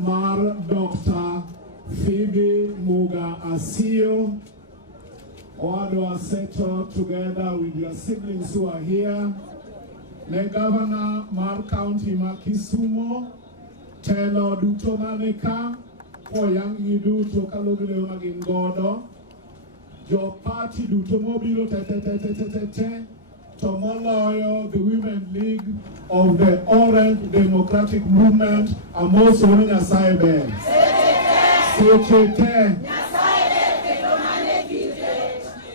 Mar Dr. Phoebe Muga Asiyo. All who are settled together with your siblings who are here. The Governor Mar County Mar Kisumu. Telo duto maneka. Koyang duto kalogile magin godo. Your party duto mobilo te. Tomoloyo, the Women League of the Orange Democratic Movement, and most of the Saibe.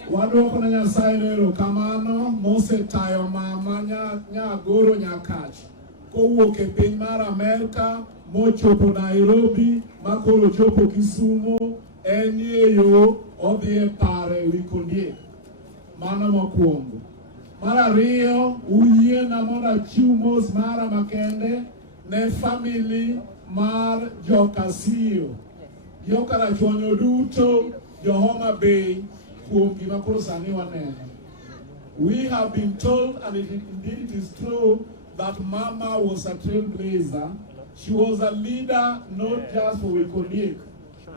Wado kuna nyasaye ro kamano mose tayo mama nya goro nya kach ko wuok e piny mar Amerika mochopo Nairobi makoro chopo Kisumu en yo odhi e pare wi Kondiek. Mano mokwongo. Mar ariyo uyiena mondo achiw mos mara makende ne family mar Asiyo. Yo karachuonyo duto jo Homa Bay. We have been told, and indeed it is true, that Mama was a trailblazer. She was a leader not just for Wikodiek,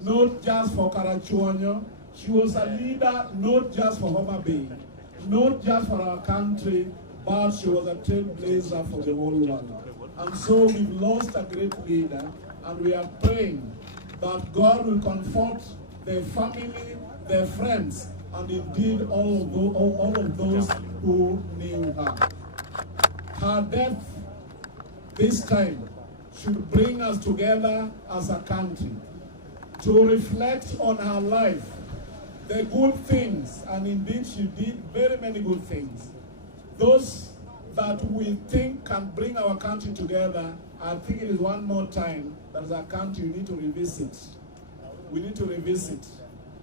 not just for Karachuonyo. She was a leader not just for Homa Bay, not just for our country, but she was a trailblazer for the whole world. And so we've lost a great leader, and we are praying that God will comfort their family, their friends, and indeed all of those who knew her. Her death this time should bring us together as a country to reflect on her life, the good things, and indeed she did very many good things. Those that we think can bring our country together, I think it is one more time that as a country we need to revisit. We need to revisit.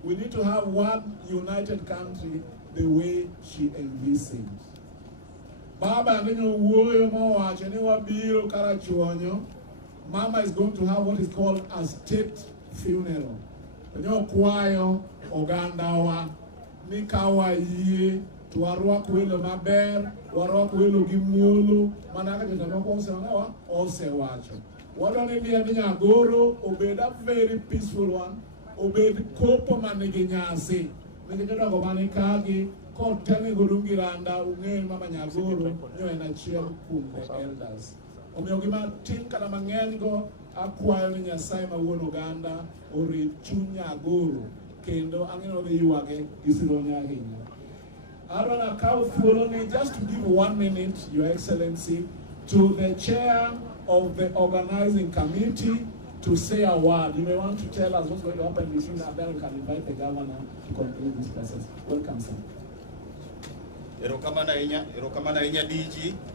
We need to have one united country the way she envisioned. Baba Mama is going to have what is called a state funeral. Ogandawa, Mikawa ye, to Aruak Willow Maber, Warok Willow Gimulo, Manaka Osewa, Osewacho. What on India Goro obeyed a very peaceful one. Obeyed kopo maniginyasi nigejona go manikagi ko tani gurungi randa unge mama nyagoro nyo en achiel kuom elders omiyo gima tin kana mang'eny go akwayo ni Nyasaye ma wuon oganda orit chuny Nyagoro kendo ang'eno ni ywage isironya ahinya. Arwana kaw thuolo ni just to give 1 minute, Your Excellency, to the chair of the organizing committee to say a word. You may want to tell us what's going to happen between now, then we can invite the governor to conclude this process. Welcome, sir. Erokamana inya DG.